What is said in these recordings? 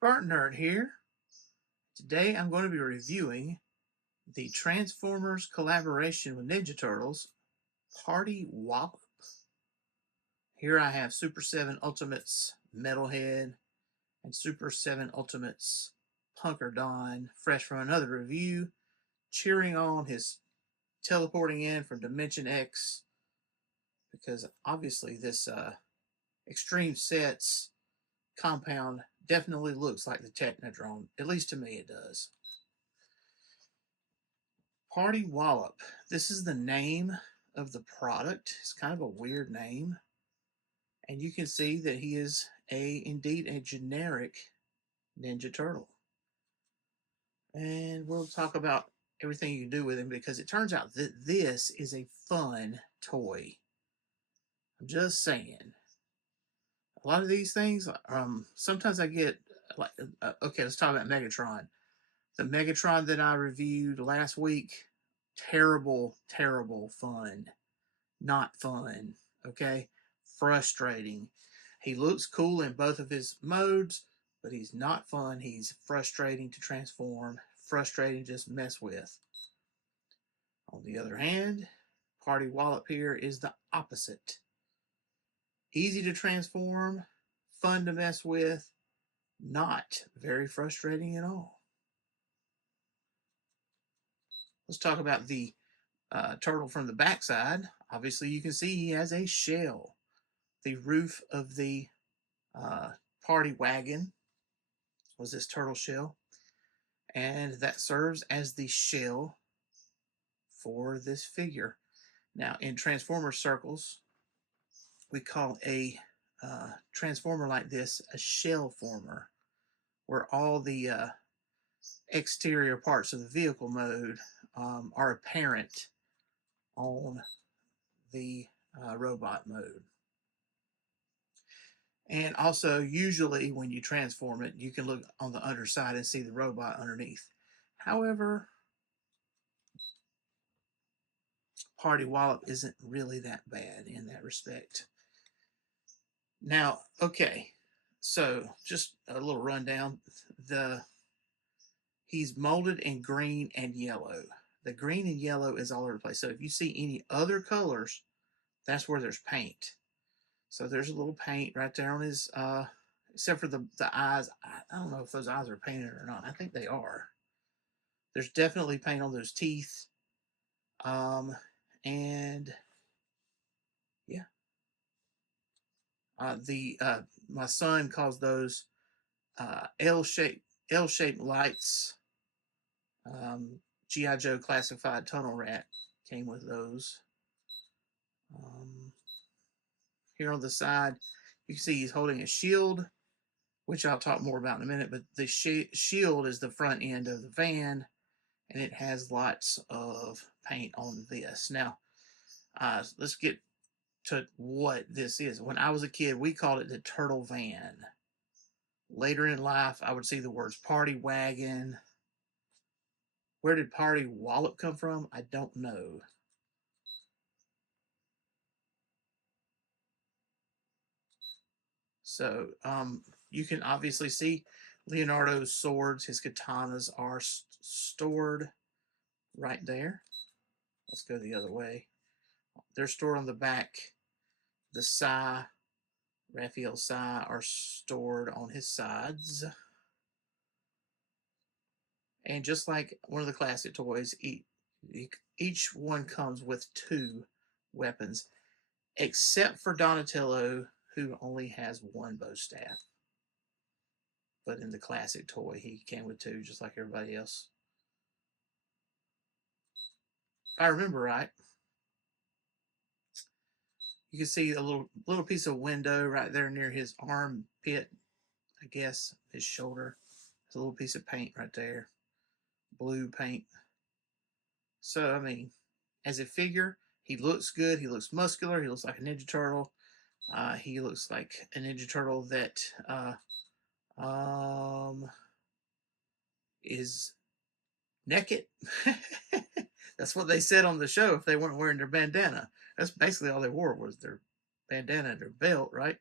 SpartanNerd here. Today I'm going to be reviewing the Transformers collaboration with Ninja Turtles, Party Wallop. Here I have Super 7 Ultimates Metalhead and Super 7 Ultimates Punker Don, fresh from another review, cheering on his teleporting in from Dimension X, because obviously this Extreme Sets compound definitely looks like the Technodrome. At least to me it does. Party Wallop. This is the name of the product. It's kind of a weird name. And you can see that he is indeed a generic Ninja Turtle. And we'll talk about everything you can do with him, because it turns out that this is a fun toy. I'm just saying. A lot of these things, sometimes I get, like, okay, let's talk about Megatron. The Megatron that I reviewed last week, terrible, terrible fun. Not fun, okay? Frustrating. He looks cool in both of his modes, but he's not fun. He's frustrating to transform, frustrating to just mess with. On the other hand, Party Wallop here is the opposite. Easy to transform, fun to mess with, not very frustrating at all. Let's talk about the turtle from the backside. Obviously, you can see he has a shell. The roof of the Party Wagon was this turtle shell, and that serves as the shell for this figure. Now, in Transformer circles, we call a transformer like this a shell former, where all the exterior parts of the vehicle mode are apparent on the robot mode. And also, usually when you transform it, you can look on the underside and see the robot underneath. However, Party Wallop isn't really that bad in that respect. Now, okay, so just a little rundown. He's molded in green and yellow. The green and yellow is all over the place. So if you see any other colors, that's where there's paint. So there's a little paint right there on his, except for the eyes. I don't know if those eyes are painted or not. I think they are. There's definitely paint on those teeth. And yeah. My son calls those L-shaped lights. G.I. Joe Classified Tunnel Rat came with those. Here on the side, you can see he's holding a shield, which I'll talk more about in a minute, but the shield is the front end of the van, and it has lots of paint on this. Now, let's get to what this is. When I was a kid, we called it the Turtle Van. Later in life, I would see the words Party Wagon. Where did Party Wallop come from? I don't know. So, you can obviously see Leonardo's swords, his katanas are stored right there. Let's go the other way. They're stored on the back. The Sai, Raphael's Sai, are stored on his sides. And just like one of the classic toys, each one comes with 2 weapons, except for Donatello, who only has 1 bow staff. But in the classic toy, he came with 2, just like everybody else. If I remember right, you can see a little piece of window right there near his armpit, I guess, his shoulder. There's a little piece of paint right there, blue paint. So, I mean, as a figure, he looks good. He looks muscular. He looks like a Ninja Turtle. He looks like a Ninja Turtle that is naked. That's what they said on the show if they weren't wearing their bandana. That's basically all they wore, was their bandana and their belt, right?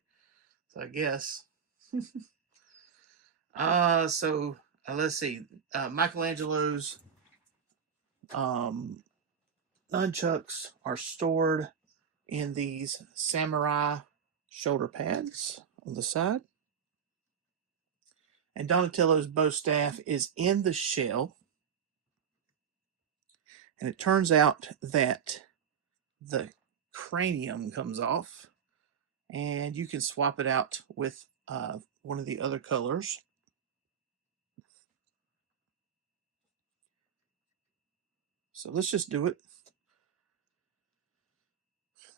So I guess. Let's see. Michelangelo's nunchucks are stored in these samurai shoulder pads on the side. And Donatello's bow staff is in the shell. And it turns out that the cranium comes off, and you can swap it out with one of the other colors. So let's just do it.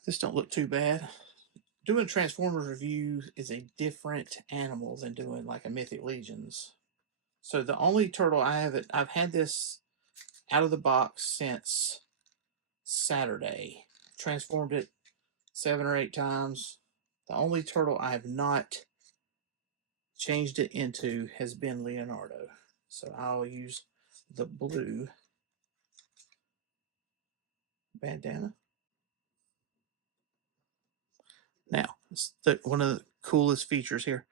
This don't look too bad. Doing Transformers review is a different animal than doing like a Mythic Legions. So the only turtle I've had this out of the box since Saturday. Transformed it 7 or 8 times. The only turtle I have not changed it into has been Leonardo. So I'll use the blue bandana. Now, one of the coolest features here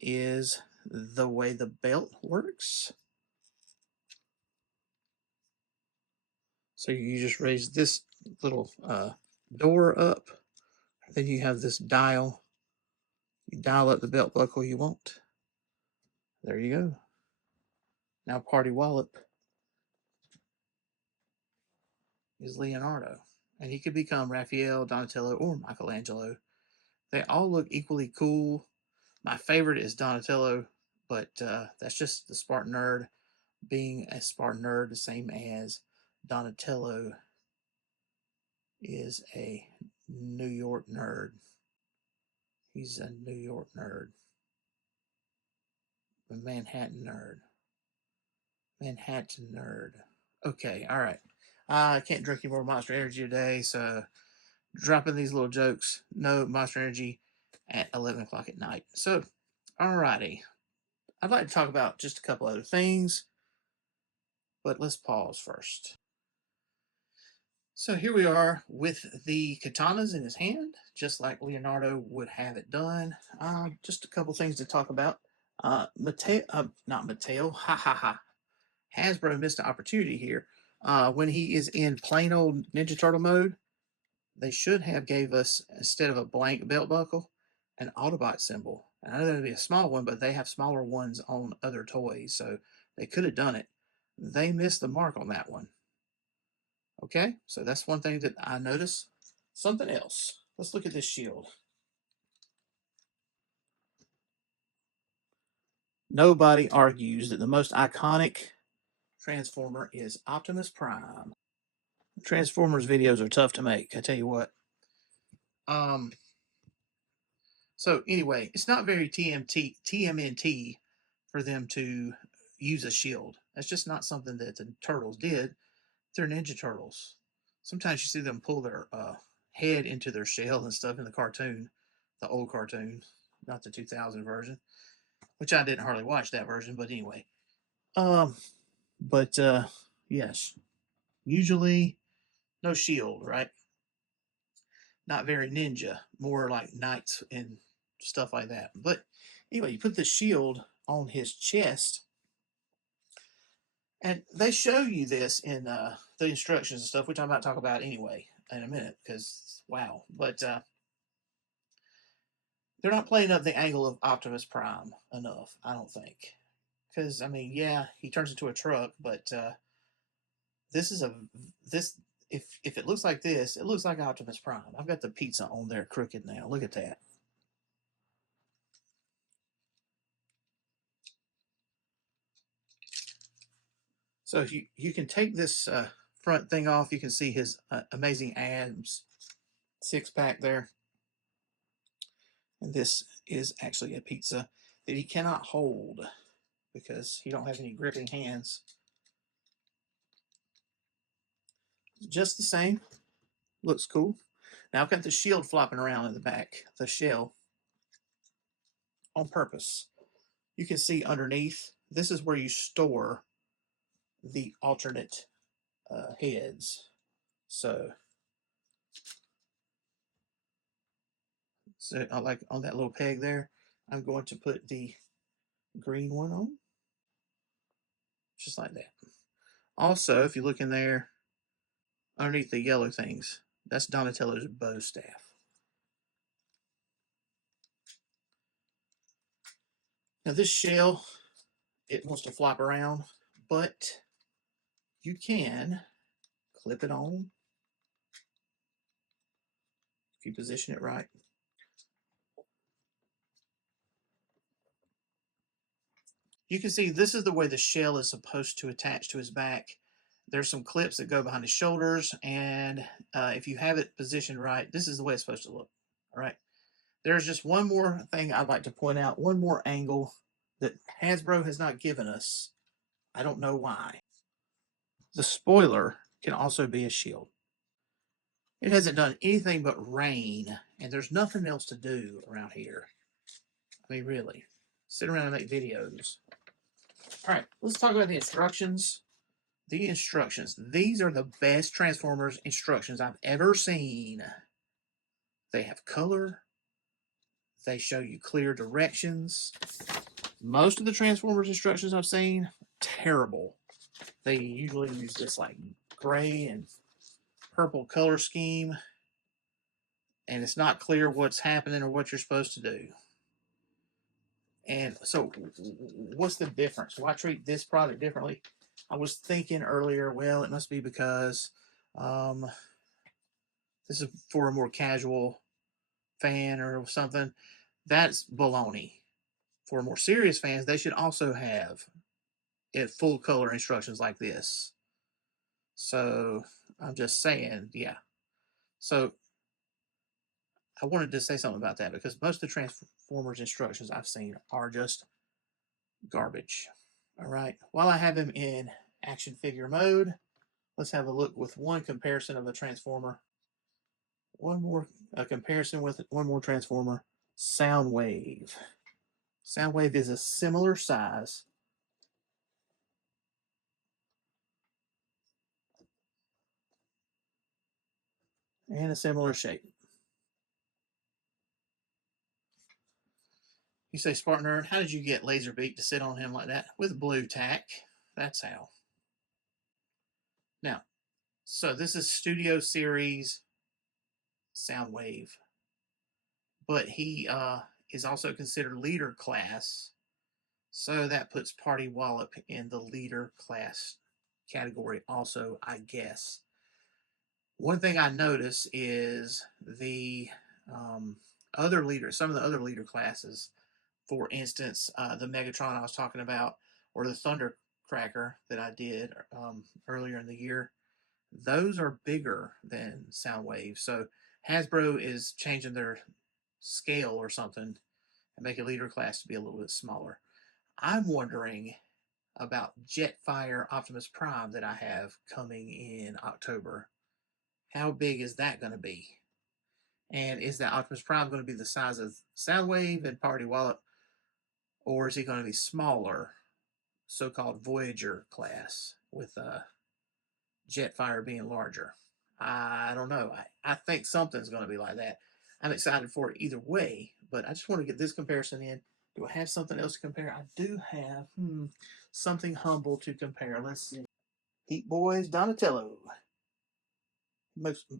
is the way the belt works. So you just raise this little door up. Then you have this dial. You dial up the belt buckle you want. There you go. Now Party Wallop is Leonardo. And he could become Raphael, Donatello, or Michelangelo. They all look equally cool. My favorite is Donatello, but that's just the Spartan nerd being a Spartan nerd, the same as Donatello is a New York nerd. He's a New York nerd. A Manhattan nerd. Manhattan nerd. Okay, all right. I can't drink any more Monster Energy today, so dropping these little jokes. No Monster Energy at 11 o'clock at night. So, alrighty. I'd like to talk about just a couple other things, but let's pause first. So here we are with the katanas in his hand, just like Leonardo would have it done. Just a couple things to talk about. Not Mateo, ha ha ha. Hasbro missed an opportunity here. When he is in plain old Ninja Turtle mode, they should have gave us, instead of a blank belt buckle, an Autobot symbol. I know that'd be a small one, but they have smaller ones on other toys, so they could have done it. They missed the mark on that one. Okay, so that's one thing that I noticed. Something else. Let's look at this shield. Nobody argues that the most iconic Transformer is Optimus Prime. Transformers videos are tough to make, I tell you what. So anyway, it's not very TMNT for them to use a shield. That's just not something that the Turtles did. They're Ninja Turtles. Sometimes you see them pull their head into their shell and stuff in the cartoon, the old cartoon, not the 2000 version, which I didn't hardly watch that version, but anyway. Um, but yes, usually no shield, right? Not very ninja, more like knights and stuff like that. But anyway, you put the shield on his chest, and they show you this in the instructions and stuff, which I might talk about anyway in a minute, because wow. But they're not playing up the angle of Optimus Prime enough, I don't think. Because I mean, yeah, he turns into a truck, but this is a this if it looks like this, it looks like Optimus Prime. I've got the pizza on there crooked now. Look at that. So you can take this front thing off. You can see his amazing abs, 6-pack there. And this is actually a pizza that he cannot hold because he don't have any gripping hands. Just the same, looks cool. Now I've got the shield flopping around in the back, the shell, on purpose. You can see underneath, this is where you store the alternate heads. So like on that little peg there, I'm going to put the green one on, just like that. Also, if you look in there, underneath the yellow things, that's Donatello's bow staff. Now this shell, it wants to flop around, but you can clip it on if you position it right. You can see this is the way the shell is supposed to attach to his back. There's some clips that go behind his shoulders, and if you have it positioned right, this is the way it's supposed to look. All right. There's just one more thing I'd like to point out, one more angle that Hasbro has not given us. I don't know why. The spoiler can also be a shield. It hasn't done anything but rain, and there's nothing else to do around here. I mean, really. Sit around and make videos. All right, let's talk about the instructions. The instructions. These are the best Transformers instructions I've ever seen. They have color. They show you clear directions. Most of the Transformers instructions I've seen, terrible. They usually use this like gray and purple color scheme, and it's not clear what's happening or what you're supposed to do. And so what's the difference? Why treat this product differently? I was thinking earlier, well, it must be because this is for a more casual fan or something. That's baloney. For more serious fans, they should also have it full color instructions like this. So I'm just saying, yeah. So I wanted to say something about that because most of the Transformers instructions I've seen are just garbage. All right. While I have him in action figure mode, let's have a look with one comparison of a Transformer. One more comparison with one more Transformer, Soundwave. Soundwave is a similar size. And a similar shape. You say, SpartanNerd, how did you get Laserbeak to sit on him like that? With blue tack. That's how. Now, so this is Studio Series Soundwave. But he is also considered leader class. So that puts Party Wallop in the leader class category also, I guess. One thing I notice is the other leaders, some of the other leader classes, for instance, the Megatron I was talking about, or the Thundercracker that I did earlier in the year, those are bigger than Soundwave. So Hasbro is changing their scale or something and make a leader class to be a little bit smaller. I'm wondering about Jetfire Optimus Prime that I have coming in October. How big is that going to be? And is that Optimus Prime going to be the size of Soundwave and Party Wallop, or is he going to be smaller, so-called Voyager class, with Jetfire being larger? I don't know. I think something's going to be like that. I'm excited for it either way, but I just want to get this comparison in. Do I have something else to compare? I do have something humble to compare. Let's see. Heat Boys, Donatello. Most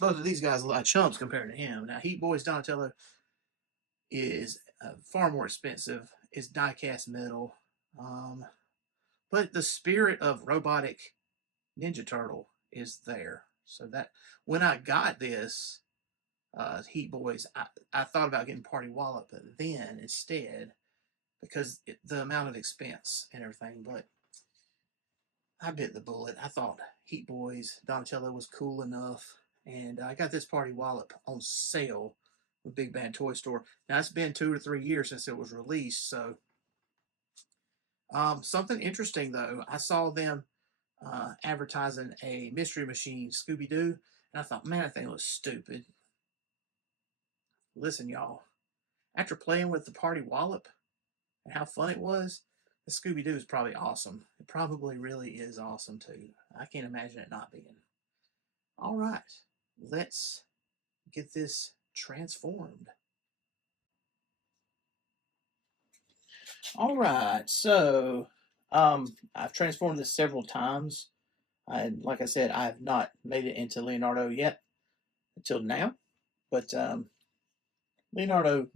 both of these guys are like chumps compared to him. Now, Heat Boys Donatello is far more expensive. It's die-cast metal. But the spirit of robotic Ninja Turtle is there. So that when I got this Heat Boys, I thought about getting Party Wallop then instead because the amount of expense and everything. But I bit the bullet. I thought Heat Boys Donatello was cool enough, and I got this Party Wallop on sale with Big Bad Toy Store. Now it's been 2 or 3 years since it was released, so something interesting though. I saw them advertising a Mystery Machine Scooby Doo, and I thought, man, that thing looks stupid. Listen, y'all, after playing with the Party Wallop and how fun it was, the Scooby Doo is probably awesome. It probably really is awesome too. I can't imagine it not being. All right, let's get this transformed. All right, so I've transformed this several times. Like I said, I have not made it into Leonardo yet until now. But Leonardo,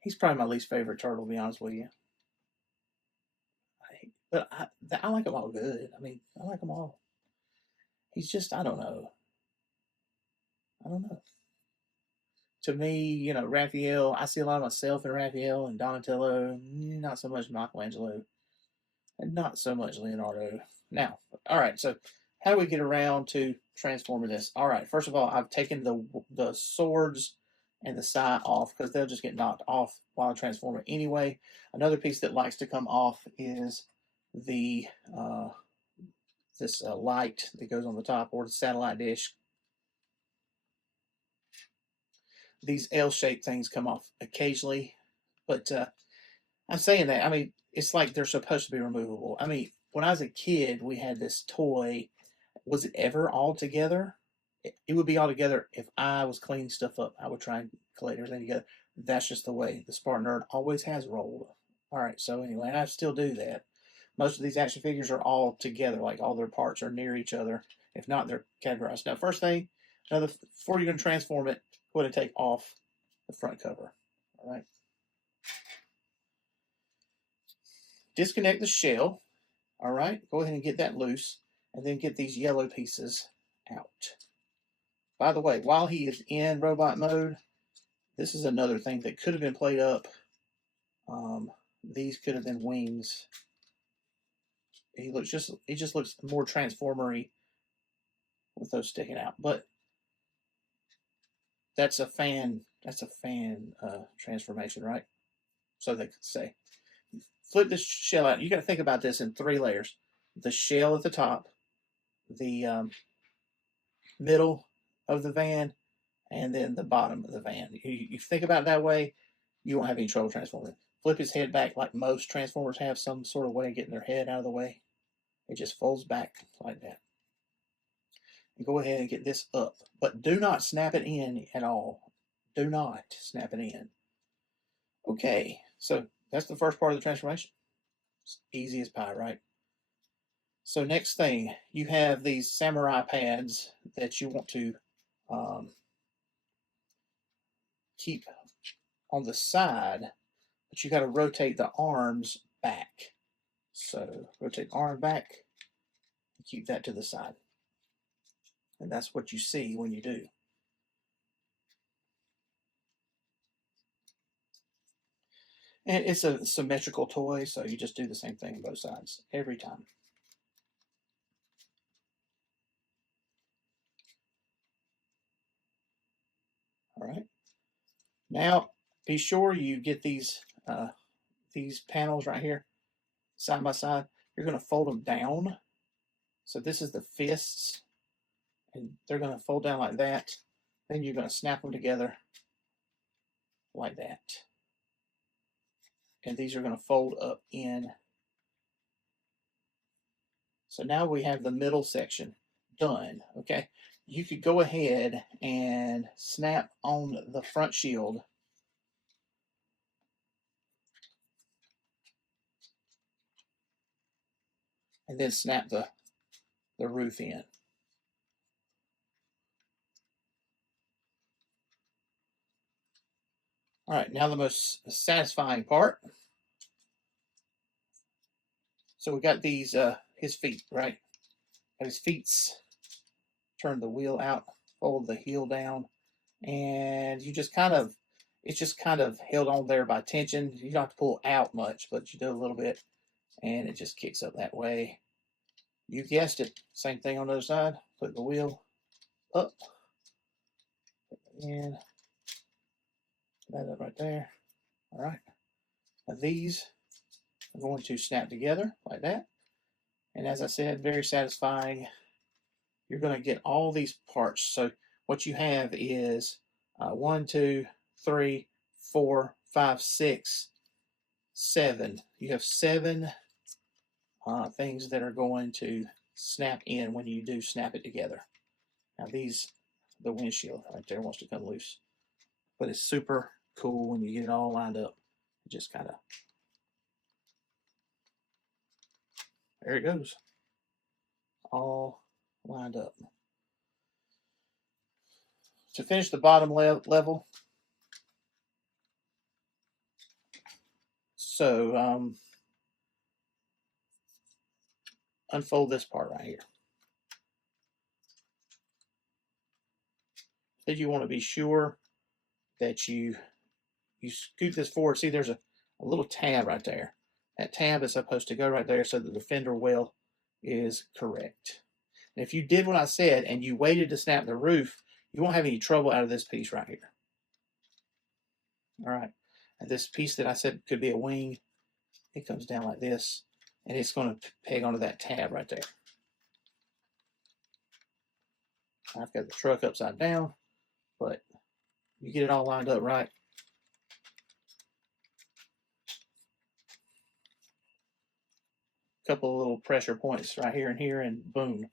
he's probably my least favorite turtle, to be honest with you. But I like them all good. I mean, I like them all. He's just, I don't know. I don't know. To me, Raphael, I see a lot of myself in Raphael and Donatello, not so much Michelangelo, and not so much Leonardo. Now, all right, so how do we get around to transforming this? All right, first of all, I've taken the swords and the sai off because they'll just get knocked off while I transform it anyway. Another piece that likes to come off is the this light that goes on the top, or the satellite dish. These L-shaped things come off occasionally, but I'm saying that. I mean, it's like they're supposed to be removable. I mean, when I was a kid, we had this toy. Was it ever all together? It would be all together if I was cleaning stuff up. I would try and collect everything together. That's just the way the SpartanNerd always has rolled. All right, so anyway, and I still do that. Most of these action figures are all together, like all their parts are near each other. If not, they're categorized. Now, first thing, before you're going to transform it, go ahead and take off the front cover. All right. Disconnect the shell. All right, go ahead and get that loose, and then get these yellow pieces out. By the way, while he is in robot mode, this is another thing that could have been played up. These could have been wings. He just looks more transformery with those sticking out. But that's a fan transformation, right? So they could say. Flip this shell out. You got to think about this in 3 layers: the shell at the top, the middle of the van, and then the bottom of the van. You think about it that way, you won't have any trouble transforming. Flip his head back like most Transformers have some sort of way of getting their head out of the way. It just folds back like that. And go ahead and get this up. But do not snap it in at all. Do not snap it in. Okay, so that's the first part of the transformation. It's easy as pie, right? So next thing, you have these samurai pads that you want to keep on the side, but you got to rotate the arms back. So rotate the arm back and keep that to the side. And that's what you see when you do. And it's a symmetrical toy, so you just do the same thing on both sides every time. All right. Now, be sure you get these panels right here side by side. You're going to fold them down. So this is the fists, and they're going to fold down like that. Then you're going to snap them together like that. And these are going to fold up in. So now we have the middle section done. Okay. You could go ahead and snap on the front shield. And then snap the roof in. All right, now the most satisfying part. So we got these, his feet, right? Got his feet. Turn the wheel out, fold the heel down, and you just it's just kind of held on there by tension. You don't have to pull out much, but you do a little bit, and it just kicks up that way. You guessed it. Same thing on the other side. Put the wheel up, and that up right there. All right. Now these are going to snap together like that. And as I said, very satisfying. You're going to get all these parts. So what you have is 1, 2, 3, 4, 5, 6, 7. You have 7 things that are going to snap in when you do snap it together. Now the windshield right there wants to come loose. But it's super cool when you get it all lined up. Just kind of There it goes. All lined up. To finish the bottom level, so unfold this part right here. Then you want to be sure that you scoot this forward. See, there's a little tab right there. That tab is supposed to go right there so that the fender well is correct. And if you did what I said and you waited to snap the roof, you won't have any trouble out of this piece right here. All right. And this piece that I said could be a wing, it comes down like this, and it's going to peg onto that tab right there. I've got the truck upside down, but you get it all lined up right. Couple of little pressure points right here and here, and boom.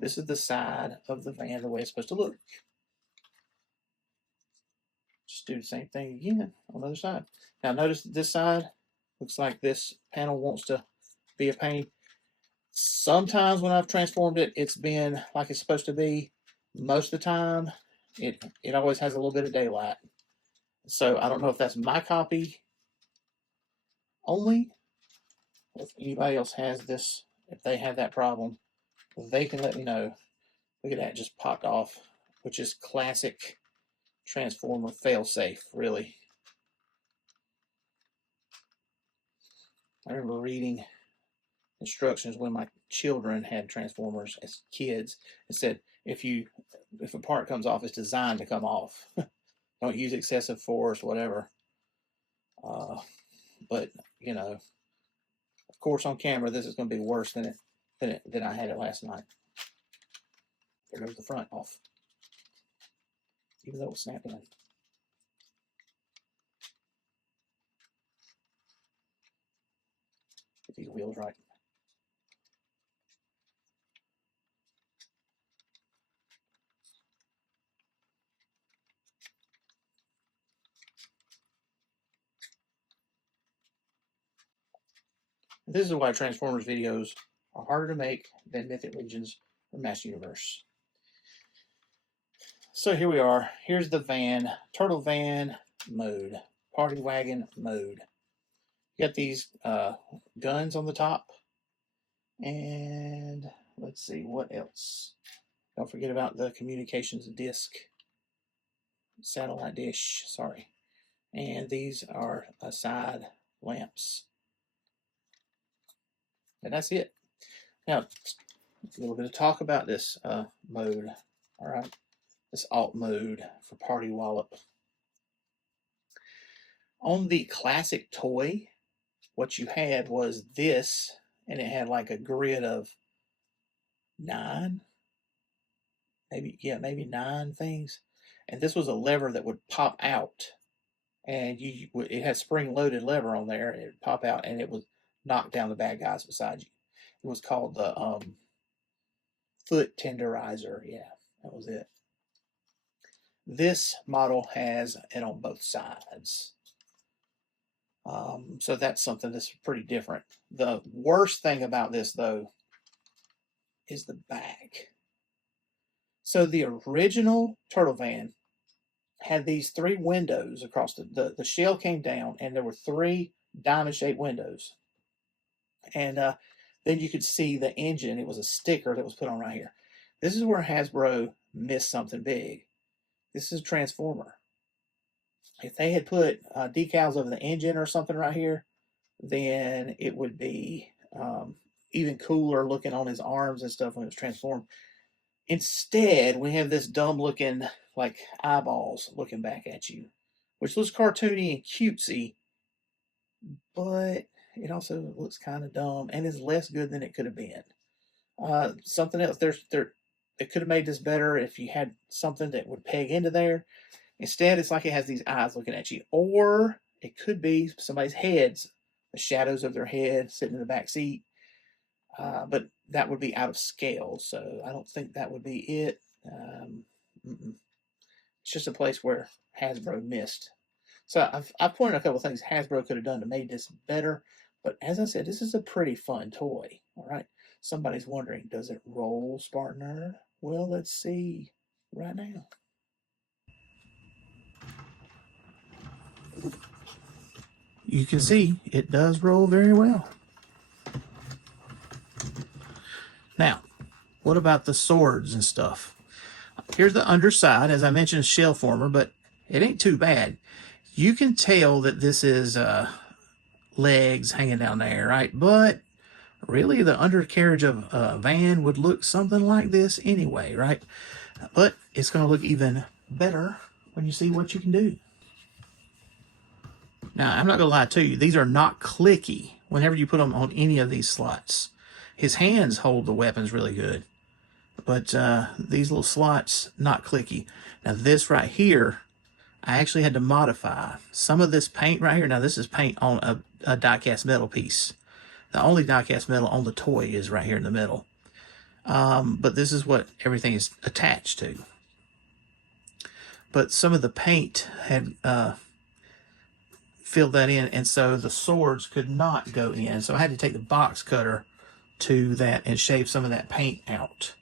This is the side of the van the way it's supposed to look. Just do the same thing again on the other side. Now notice that this side looks like this panel wants to be a pain. Sometimes when I've transformed it, it's been like it's supposed to be. Most of the time, it always has a little bit of daylight. So I don't know if that's my copy only. If anybody else has this, if they have that problem, they can let me know. Look at that, just popped off, which is classic Transformer failsafe, really. I remember reading instructions when my children had Transformers as kids. It said if a part comes off, it's designed to come off. Don't use excessive force, whatever. But you know, of course, on camera, this is going to be worse than I had it last night. There goes the front off, even though it was snapping in. Get these wheels right. This is why Transformers videos are harder to make than Mythic Legions or Master Universe. So here we are. Here's the van, Turtle Van mode, Party Wagon mode. You got these guns on the top. And let's see, what else? Don't forget about the communications disc, satellite dish, sorry. And these are side lamps. And that's it. Now, a little bit of talk about this mode, all right? This alt mode for Party Wallop. On the classic toy, what you had was this, and it had like a grid of 9, maybe 9 things. And this was a lever that would pop out, and it had spring-loaded lever on there, and it would pop out, and it would knock down the bad guys beside you. It was called the foot tenderizer. Yeah, that was it. This model has it on both sides. So that's something that's pretty different. The worst thing about this, though, is the back. So the original Turtle Van had these 3 windows across the shell came down, and there were 3 diamond-shaped windows. And then you could see the engine. It was a sticker that was put on right here. This is where Hasbro missed something big. This is a Transformer. If they had put decals over the engine or something right here, then it would be even cooler looking on his arms and stuff when it was transformed. Instead, we have this dumb looking, like, eyeballs looking back at you, which looks cartoony and cutesy, but it also looks kind of dumb and is less good than it could have been. Something else, it could have made this better if you had something that would peg into there. Instead, it's like it has these eyes looking at you. Or it could be somebody's heads, the shadows of their head sitting in the back seat. But that would be out of scale, so I don't think that would be it. It's just a place where Hasbro missed. So I've pointed out a couple of things Hasbro could have done to make this better. But as I said, this is a pretty fun toy. All right. Somebody's wondering, does it roll, SpartanNerd? Well, let's see right now. You can see it does roll very well. Now, what about the swords and stuff? Here's the underside. As I mentioned, shell former, but it ain't too bad. You can tell that this is legs hanging down there, right? But really, the undercarriage of a van would look something like this anyway, right? But it's going to look even better when you see what you can do. Now, I'm not going to lie to you. These are not clicky whenever you put them on any of these slots. His hands hold the weapons really good. But these little slots, not clicky. Now, this right here, I actually had to modify some of this paint right here. Now, this is paint on a die-cast metal piece. The only die-cast metal on the toy is right here in the middle. But this is what everything is attached to. But some of the paint had filled that in, and so the swords could not go in. So I had to take the box cutter to that and shave some of that paint out.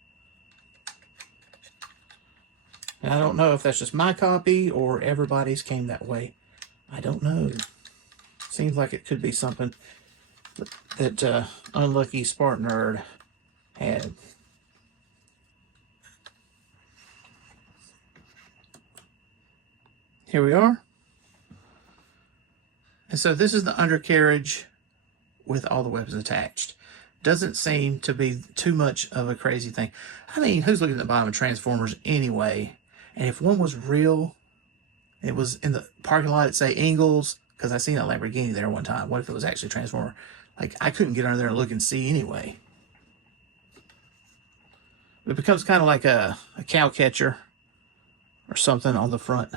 And I don't know if that's just my copy or everybody's came that way. I don't know. Seems like it could be something that unlucky SpartanNerd had. Here we are. And so this is the undercarriage with all the weapons attached. Doesn't seem to be too much of a crazy thing. I mean, who's looking at the bottom of Transformers anyway? And if one was real, it was in the parking lot at, say, Ingalls, because I seen a Lamborghini there one time. What if it was actually a Transformer? Like, I couldn't get under there and look and see anyway. It becomes kind of like a cow catcher or something on the front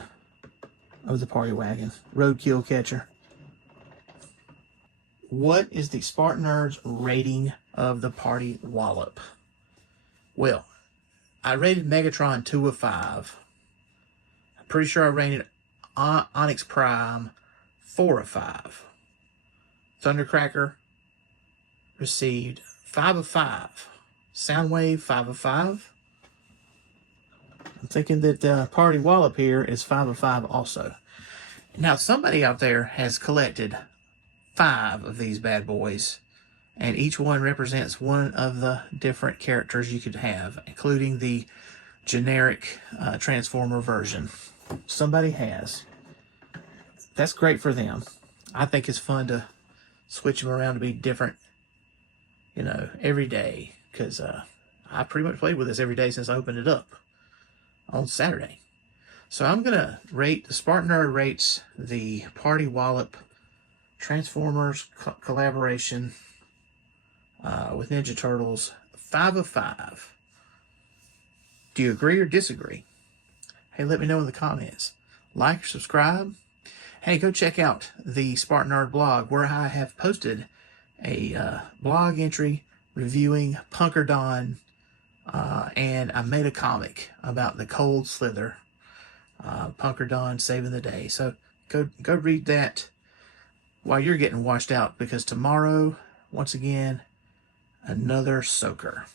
of the Party Wagon. Roadkill catcher. What is the SpartanNerd's rating of the Party Wallop? Well, I rated Megatron 2 of 5. I'm pretty sure I rated Onyx Prime 4 of 5. Thundercracker received 5 of 5. Soundwave 5 of 5. I'm thinking that Party Wallop here is 5 of 5 also. Now, somebody out there has collected 5 of these bad boys, and each one represents one of the different characters you could have, including the generic Transformer version. Somebody has. That's great for them. I think it's fun to switch them around to be different, you know, every day, because I pretty much played with this every day since I opened it up on Saturday. So I'm going to rate, the SpartanNerd rates the Party Wallop Transformers collaboration with Ninja Turtles 5 of 5. Do you agree or disagree? Hey, let me know in the comments. Like or subscribe. Hey, go check out the SpartanNerd blog, where I have posted a blog entry reviewing Punkerdon, and I made a comic about the Cold Slither, Punkerdon saving the day. So go read that while you're getting washed out, because tomorrow, once again, another soaker.